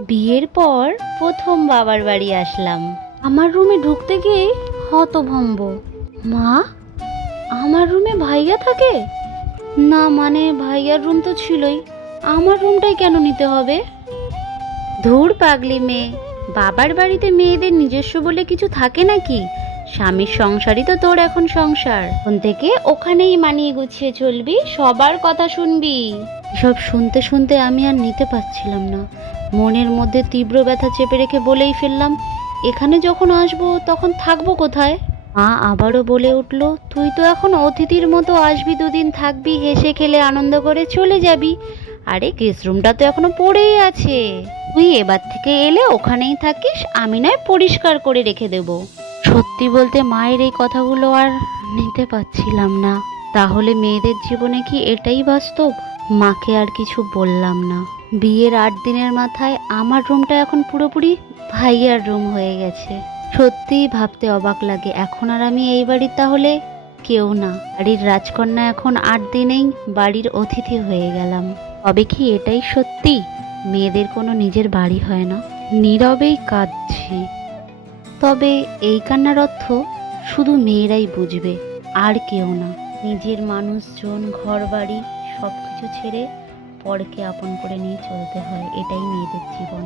বিয়ের পর প্রথম বাবার বাড়ি আসলাম। আমার রুমে ঢুকতে গিয়ে হতভম্ব। মা, আমার রুমে ভাইয়া থাকে? না মানে ভাইয়ার রুম তো ছিলই। আমার রুমটাই কেন নিতে হবে? ধুর পাগলি মেয়ে, বাবার বাড়িতে মেয়েদের নিজস্ব বলে কিছু থাকে নাকি? স্বামীর সংসারই তো তোর এখন সংসার। এখন থেকে ওখানেই মানিয়ে গুছিয়ে চলবি সবার কথা শুনবি। সব শুনতে শুনতে আমি আর নিতে পারছিলাম না। মনের মধ্যে তীব্র ব্যথা চেপে রেখে বলেই ফেললাম এখানে যখন আসব তখন থাকব কোথায়? মা আবারও বলে উঠল তুই তো এখন অতিথির মতো আসবি দুদিন থাকবি হেসে খেলে আনন্দ করে চলে যাবি। আরে গেস্ট রুমটা তো এখনও পড়েই আছে। তুই এবার থেকে এলে ওখানেই থাকিস আমি নয় পরিষ্কার করে রেখে দেব। সত্যি বলতে মায়ের এই কথাগুলো আর নিতে পারছিলাম না। তাহলে মেয়েদের জীবনে কি এটাই বাস্তব? মাকে আর কিছু বললাম না। বিয়ের আট দিনের মাথায় আমার রুমটা এখন পুরোপুরি ভাইয়ার রুম হয়ে গেছে। সত্যিই ভাবতে অবাক লাগে, এখন আর আমি এই বাড়ির তাহলে কেউ না। বাড়ির রাজকন্যা এখন আট দিনেই বাড়ির অতিথি হয়ে গেলাম। তবে কি এটাই সত্যি? মেয়েদের কোনো নিজের বাড়ি হয় না? নীরবেই কাঁদছি। তবে এই কান্নার অর্থ শুধু মেয়েরাই বুঝবে, আর কেউ না। নিজের মানুষজন ঘর বাড়ি সব কিছু ছেড়ে পরকে আপন করে নিয়ে চলতে হয়, এটাই মেয়েদের জীবন।